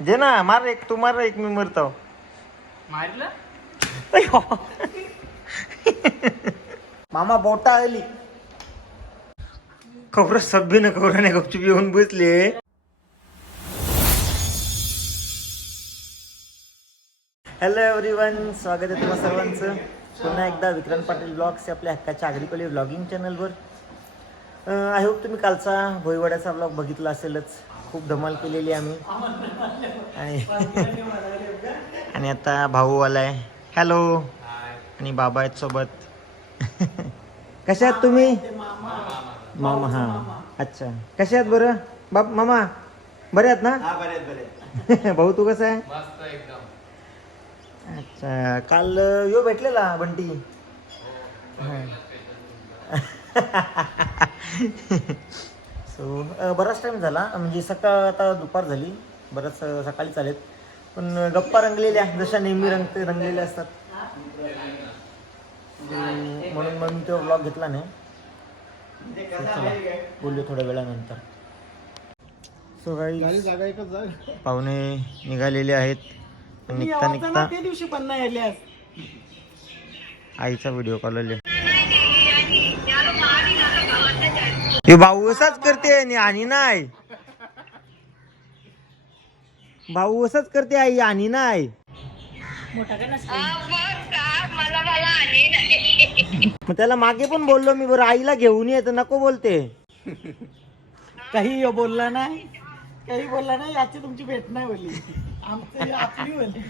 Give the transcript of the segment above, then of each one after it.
जे ना मार एक तू मार एक मी मरतो. मारलं? मामा बोटा आली. खबर सभ्य न खबर गपचूप येऊन बसले. हॅलो एव्हरीवन स्वागत आहे तुम्हा सर्वांचं. पुन्हा एकदा विक्रांत पाटील ब्लॉग्स आपल्या हक्काच्या आगरीकोली ब्लॉगिंग चॅनलवर आय होप तुम्ही कालचा भोईवाड्याचा ब्लॉग बघितला असेलच. खूप धमाल केलेली आम्ही. आणि आणि आता भाऊ आलाय. हॅलो आणि बाबा आहेत सोबत. कशा आहात तुम्ही? मामा हा. अच्छा. कशा आहात बरं? बाप मामा बरे आहेत ना? भाऊ तू कसा आहे? मस्त एकदम. अच्छा. काल यो भेटलेला बंटी? सो बराच टाइम झाला. म्हणजे सकाळ आता दुपार झाली. बरंच सकाळी चालेल. पण गप्पा रंगलेल्या जशा नेहमी रंगते रंगलेल्या असतात. म्हणून मग मी तो ब्लॉग घेतला नाही. बोलूया थोड्या वेळानंतर. सो काही पाहुणे निघालेले आहेत. निघता निघता. आईचा व्हिडिओ कॉल आले. हे भाऊ असाच करते आणि आणि नाही. भाऊ असंच करते आई आणि नाही. मग त्याला मागे पण बोललो मी बरं आईला घेऊन ये तर नको बोलते. काही बोलला नाही काही बोलला नाही याची तुमची भेट नाही बोलली. आमची आपली बोलली.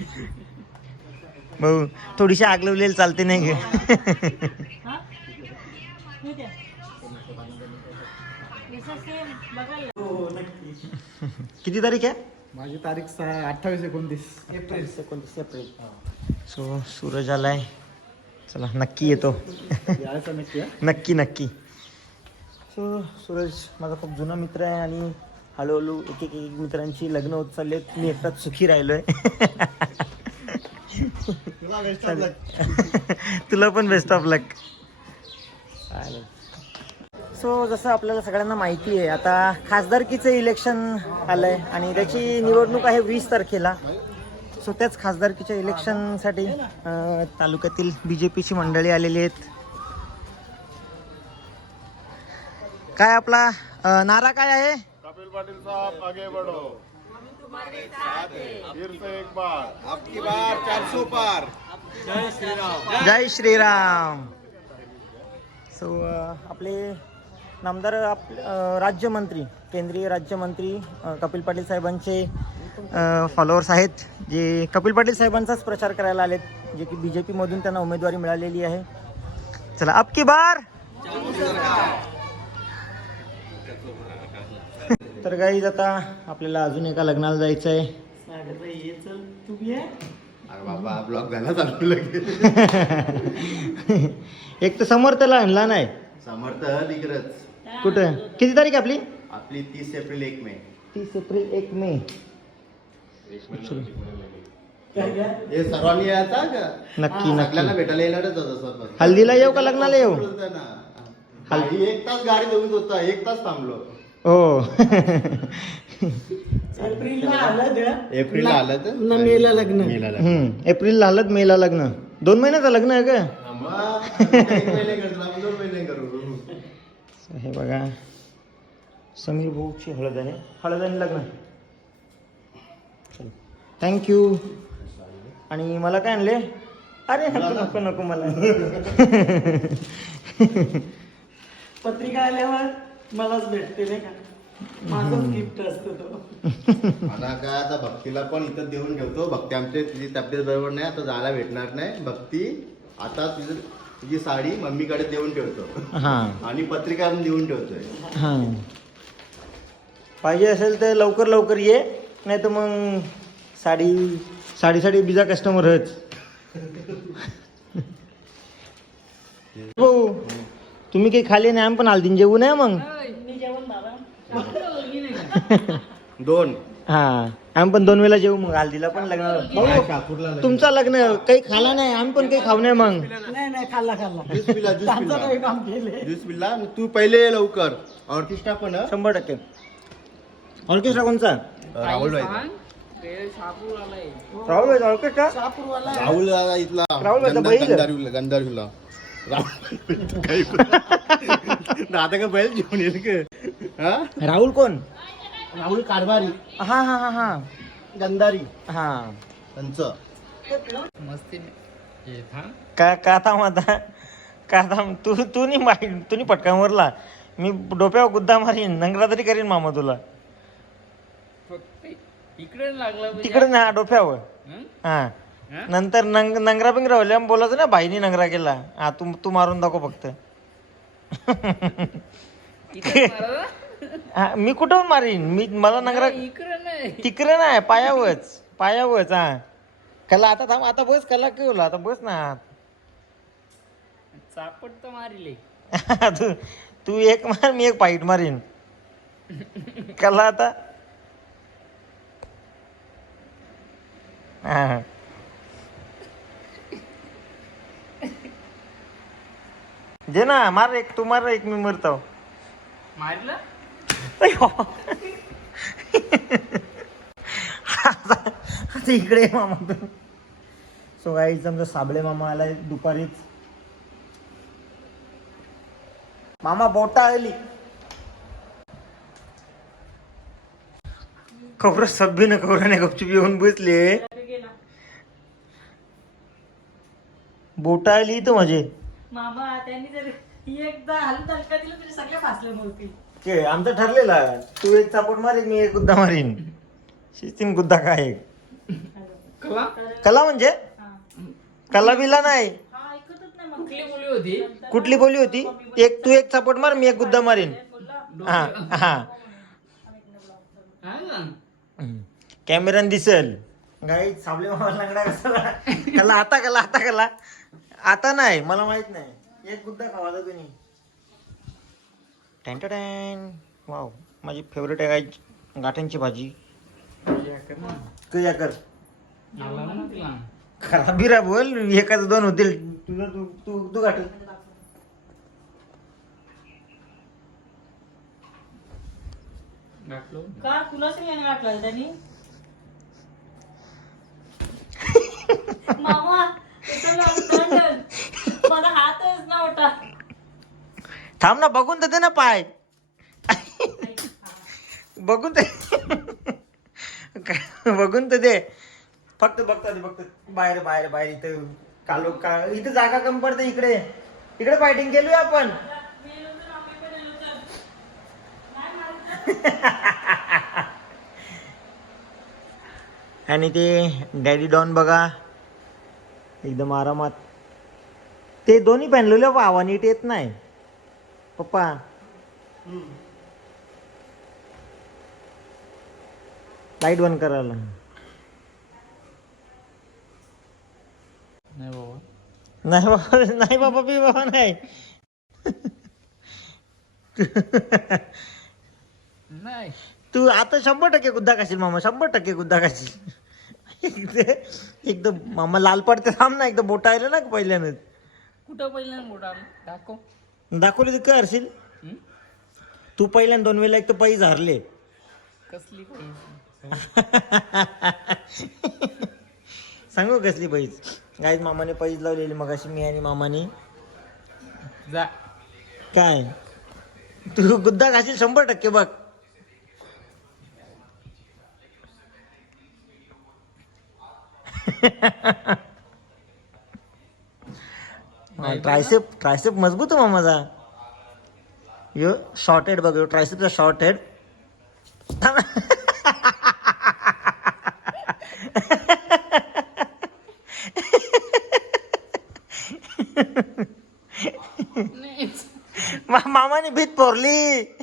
भाऊ थोडीशी आग लावलेली चालते नाही किती तारीख आहे? माझी तारीख सहा अठ्ठावीस एकोणतीस. एप्रिल एकोणतीस एप्रिल. सो सूरज आलाय. चला नक्की येतो. नक्की? नक्की नक्की. सो सूरज माझा खूप जुना मित्र आहे आणि हळूहळू एक एक एक मित्रांची लग्न होत चालले मी एकटाच सुखी राहिलोय. तुला पण बेस्ट ऑफ लक चालेल. सो जसं आपल्याला सगळ्यांना माहिती आहे आता खासदारकीचं इलेक्शन आलंय आणि त्याची निवडणूक आहे वीस तारखेला. सो त्याच खासदारकीच्या इलेक्शनसाठी तालुक्यातील बी जे पीची मंडळी आलेली आहेत. काय आपला नारा काय आहे? कपिल पाटिल साहब आगे बढ़ो. फिर से एक बार. आपकी बार चार सौ पार. जय श्रीराम. सो आपले नामदार आप राज्यमंत्री केंद्रीय राज्यमंत्री कपिल पाटील साहेबांचे फॉलोअर्स आहेत जे कपिल पाटील साहेबांचाच प्रचार करायला आलेत जे की बी जे पीमधून त्यांना उमेदवारी मिळालेली आहे. चला अब की बार! तर गाईज आता आपल्याला अजून एका लग्नाला जायचं आहे एक तर समर्थला आणला नाही. समर्थ तिकडच. कुठं? किती तारीख आहे आपली? आपली तीस एप्रिल एक मे. तीस एप्रिल एक मे. काय काय? हे सर्वांनी यायचा का नक्की नक्की. भेटायला येणारच होतं. हल्दीला येऊ का लग्नाला येऊ. गाडी एक तास गाडी देऊन होता एक तास थांबलो. हो. एप्रिलला आलं द्या एप्रिलला आलं तर? न मेला लग्न. मेला लग्न. हम्म एप्रिल आलत मेला लग्न. दोन महिन्याचं लग्न आहे का मग करतो हे बघा. समीर भाऊची हळद आहे. हळद आणि लग्न. थँक्यू आणि मला काय आणले? अरे नको नको नको मला. पत्रिका आल्यावर मलाच भेटते नाही का? माझंच गिफ्ट असतो तो. आता काय आता भक्तीला पण इथं देऊन ठेवतो. भक्ती आमची तिची तब्येत बरोबर नाही आता जायला भेटणार नाही. भक्ती आता तिचं तिची साडी मम्मीकडे देऊन ठेवतो. हां. आणि पत्रिका पण देऊन ठेवतोय. हां. पाहिजे असेल तर लवकर लवकर ये नाही तर मग साडी साडीसाठी बिजा कस्टमर आहेत. भाऊ तुम्ही काही खाली नाही आम्ही पण हल्दीन जेवू नये मग. दोन. हा. आम्ही पण दोन वेळा जेवू मग. हल्दीला पण लग्न भाऊ शापूरला तुमचा लग्न काही खाला नाही. आम्ही पण काही खाऊ नये मग. नाही नाही खाल्ला खाल्ला. ज्यूस पिला ज्यूस त्यांचं पिला. काही काम केले. ज्यूस पिला. तू पहिले ये लवकर. ऑर्केस्ट्रा पण हं? शंभर टक्के. ऑर्केस्ट्रा कोणचा? राहुल भाई. राहुल आहे. राहुल दादा इथला. राहुल दादा गंधा- बैल. गंधारीला गंधारीला. राहुल दादा का बैल घेऊन येईल का? हा? राहुल कोण? राहुल कारभारी. हा हा हा हा. गंधारी. हा. त्यांचं. का का थांब आता. का थांब. तू तू नी माही तू नी पटकावरला मी डोप्यावर गुद्दा मारीन नंगरा तरी करीन मामा तुला. इकडे लागला तिकडे ना डोप्यावर. हा? नंतर नंग नंगरा बिंगरा होल्या बोलायचं ना बाईनी नंगरा केला. हा तू तू मारून दाखव फक्त. हा, मी कुठं मारीन? मी मला नंगरा इकडे नाही. तिकडे नाही पायावरच पायावरच हा. कला आता थांब आता बस कला केवला आता बस ना. चापट तर मारिले. तू तू एक मार मी एक पाईट मारीन. कला आता. हा. जे ना मार एक तू मार एक मी मरतो. मारलं? आता आता इकडे मामा तू. सो गाईच आमचा साबळे मामा आलाय दुपारीच. मामा बोटा आली. खबर सभ्य न कवराने गपचूप येऊन बसले बोटा आली तर माझे. मामा त्यांनी जर एकदा हलून हलका दिलं तरी सगळे फासले मोठी के आमचं ठरलेलं आहे. तू एक चापोट मारीन मी एक गुद्दा मारीन. शिस्तीन गुद्दा काय कला? कला म्हणजे? कला बिला नाही. हा ऐकतच नाही मग कुठली मुली होती? कुठली बोली होती? एक तू एक चापोट मार मी एक गुद्दा मारीन. हा हा? कॅमेरान दिसल. गाई साबले कला आता कला आता कला. आता नाही मला माहीत नाही. एक गुद्दा खावाला तुम्ही टॅन वाव माझी फेवरेट आहे गाई गाठ्यांची भाजी. या कर. कया खराबीरा बोल एखादं दोन होतील. तुझं तू तू तू गाठ. का? तुला सगळ्यांनी वाटलं त्यांनी मामा इथं लावून थंड. मला हातच नव्हता थांब ना बघून तर दे ना पाय. बघून ते बघून तर दे. फक्त बघता फक्त. बाहेर बाहेर बाहेर इथं. कालो का इथं जागा कमी पडते इकडे. इकडे फायटिंग केली आपण. आणि ते डॅडी डॉन बघा. एकदम आरामात. ते दोन्ही पॅनलेलं पावा नीट येत नाही. पप्पा. लाइट बंद करायला. नाही बाबा. नाही बाबा नाही बाबा बी बाबा नाही. नाही. तू आता शंभर टक्के गुद्दा खाशील मामा शंभर टक्के गुद्दा खाशील. एकदा- एकदम मामा लाल पडते थांब ना एकदम मोठा आलं ना पहिल्यानं. कुठं पहिल्यांदा मोठा? दाखव. दाखवले तर काय हरशील हं? तू पहिल्यानं दोन वेळेला एक तर पैज हारले कसली पाहिजे सांगू कसली पैज गाईज मामाने पैज लावलेली मग अशी मी आणि मामाने. जा. काय? तू गुद्दा खाशील शंभर टक्के बघ. ट्रायसेप ट्रायसेप मजबूत आहे मामाचा यो शॉर्ट हेड बघ यो ट्रायसेपचा शॉर्ट हेड मामाने भीत पोरली.